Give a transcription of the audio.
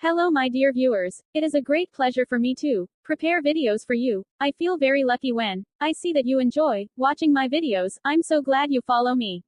Hello my dear viewers, it is a great pleasure for me to prepare videos for you. I feel very lucky when I see that you enjoy watching my videos. I'm so glad you follow me.